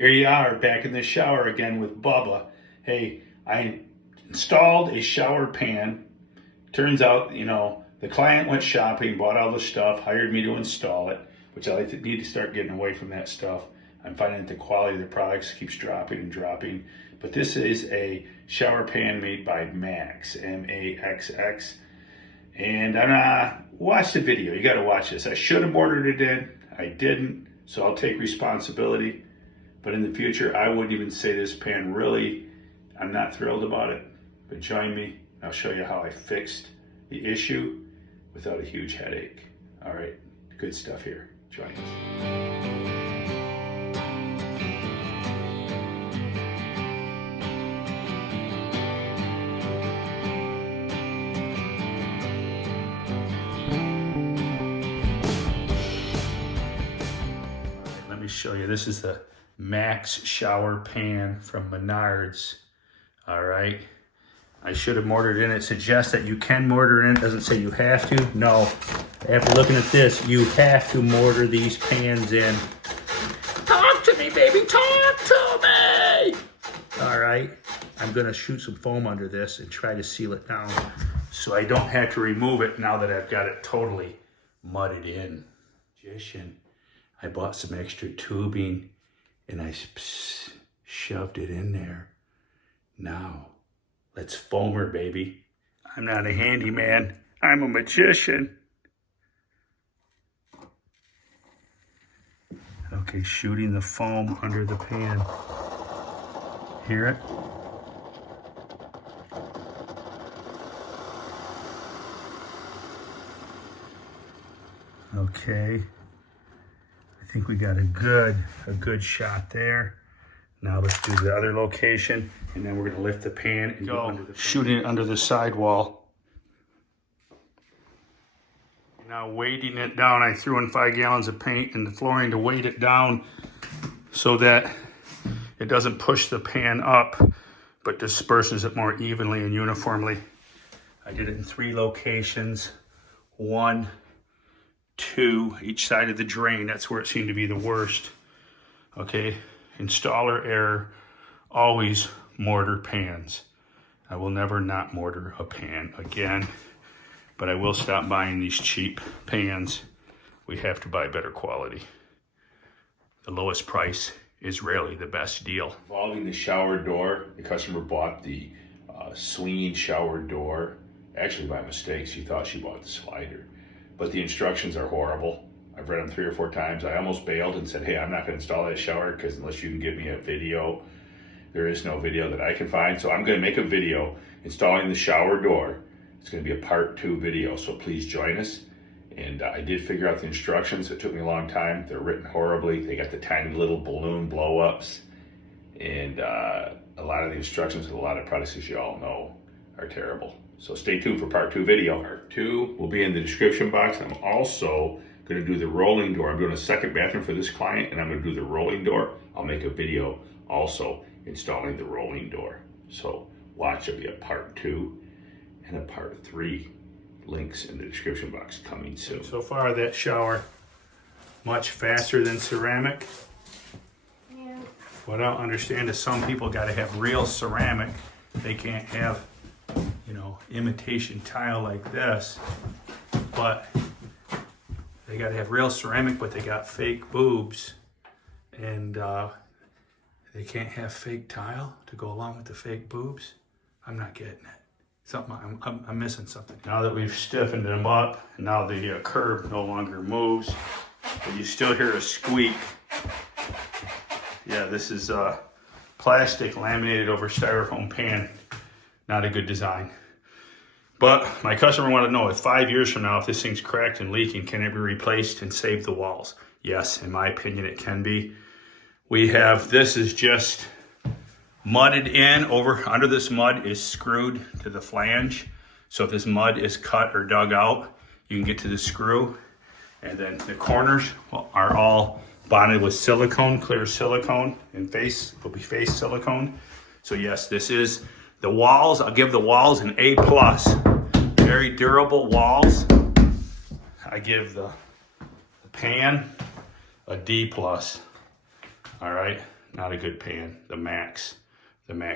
Here you are, back in the shower again with Bubba. Hey, I installed a shower pan. Turns out, the client went shopping, bought all the stuff, hired me to install it, which I need to start getting away from that stuff. I'm finding that the quality of the products keeps dropping and dropping. But this is a shower pan made by Maxx, MAXX. And watch the video. You got to watch this. I should have ordered it in. I didn't, so I'll take responsibility. But in the future, I wouldn't even say this pan really, I'm not thrilled about it. But join me, I'll show you how I fixed the issue without a huge headache. All right, good stuff here. Join us. Let me show you. This is the Maxx shower pan from Menards. All right. I should have mortared in. It suggests that you can mortar in. It doesn't say you have to. No. After looking at this, you have to mortar these pans in. Talk to me, baby. Talk to me. All right. I'm going to shoot some foam under this and try to seal it down so I don't have to remove it now that I've got it totally mudded in. I bought some extra tubing and I shoved it in there. Now, let's foam her, baby. I'm not a handyman. I'm a magician. Okay, shooting the foam under the pan. Hear it? Okay. I think we got a good shot there. Now let's do the other location, and then we're gonna lift the pan and go under the pan. Shooting it under the sidewall. Now weighting it down, I threw in 5 gallons of paint in the flooring to weight it down so that it doesn't push the pan up, but disperses it more evenly and uniformly. I did it in 3 locations, 1, 2, each side of the drain. That's where it seemed to be the worst. Okay, installer error, always mortar pans. I will never not mortar a pan again, but I will stop buying these cheap pans. We have to buy better quality. The lowest price is rarely the best deal. Involving the shower door, the customer bought the swinging shower door. Actually, by mistake, she thought she bought the slider. But the instructions are horrible. I've read them 3 or 4 times. I almost bailed and said, hey, I'm not gonna install that shower because unless you can give me a video, there is no video that I can find. So I'm gonna make a video installing the shower door. It's gonna be a part 2 video, so please join us. And I did figure out the instructions. It took me a long time. They're written horribly. They got the tiny little balloon blow-ups. And a lot of the instructions with a lot of products, as you all know, are terrible. So stay tuned for part 2 video. Part 2 will be in the description box. I'm also gonna do the rolling door. I'm doing a second bathroom for this client and I'm gonna do the rolling door. I'll make a video also installing the rolling door. So watch, it'll be a part 2 and a part 3. Links in the description box coming soon. So far that shower, much faster than ceramic. Yeah. What I don't understand is some people gotta have real ceramic. They can't have imitation tile like this, but they got to have real ceramic, but they got fake boobs, and they can't have fake tile to go along with the fake boobs. I'm not getting it. Something I'm missing something. Now that we've stiffened them up, now the curb no longer moves, but you still hear a squeak. Yeah, this is plastic laminated over styrofoam pan. Not a good design. But my customer wanted to know, if 5 years from now, if this thing's cracked and leaking, can it be replaced and save the walls? Yes, in my opinion, it can be. This is just mudded in. Under this mud is screwed to the flange. So if this mud is cut or dug out, you can get to the screw. And then the corners are all bonded with silicone, clear silicone, and will be face silicone. So yes, this is the walls. I'll give the walls an A+. Very durable walls. I give the pan a D+. All right, not a good pan. The Maxx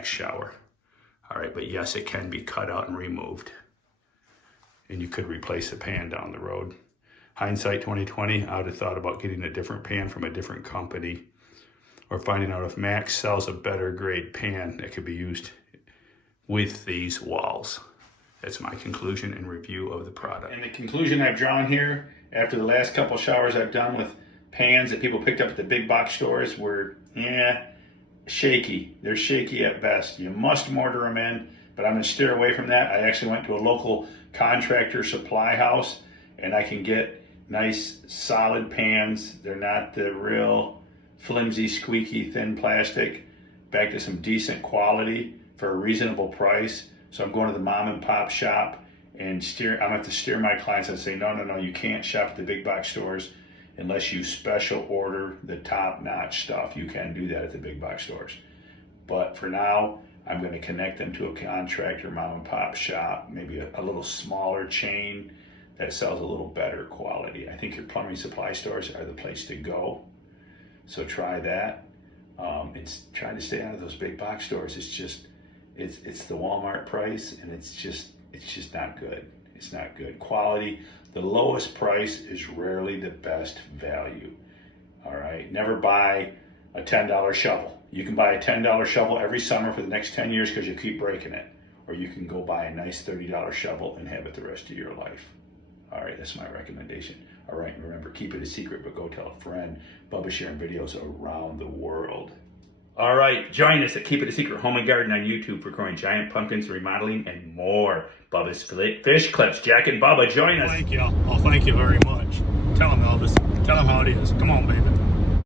shower. All right, but yes, it can be cut out and removed. And you could replace the pan down the road. Hindsight 2020, I would have thought about getting a different pan from a different company, or finding out if Maxx sells a better grade pan that could be used with these walls. That's my conclusion and review of the product. And the conclusion I've drawn here, after the last couple showers I've done with pans that people picked up at the big box stores, were, shaky. They're shaky at best. You must mortar them in, but I'm going to steer away from that. I actually went to a local contractor supply house, and I can get nice solid pans. They're not the real flimsy, squeaky, thin plastic. Back to some decent quality for a reasonable price. So I'm going to the mom and pop shop and I'm going to have to steer my clients and say, no, you can't shop at the big box stores unless you special order the top-notch stuff. You can do that at the big box stores. But for now, I'm going to connect them to a contractor, mom and pop shop, maybe a little smaller chain that sells a little better quality. I think your plumbing supply stores are the place to go. So try that. It's trying to stay out of those big box stores. It's the Walmart price, and it's just not good. It's not good quality. The lowest price is rarely the best value. All right, never buy a $10 shovel. You can buy a $10 shovel every summer for the next 10 years because you keep breaking it, or you can go buy a nice $30 shovel and have it the rest of your life. All right, that's my recommendation. All right, remember, keep it a secret, but go tell a friend. Bubba sharing videos around the world. All right, join us at Keep It a Secret Home and Garden on YouTube for growing giant pumpkins, remodeling, and more. Bubba's fish clips. Jack and Bubba, join us. Thank you. Oh, thank you very much. Tell them, Elvis. Tell them how it is. Come on, baby.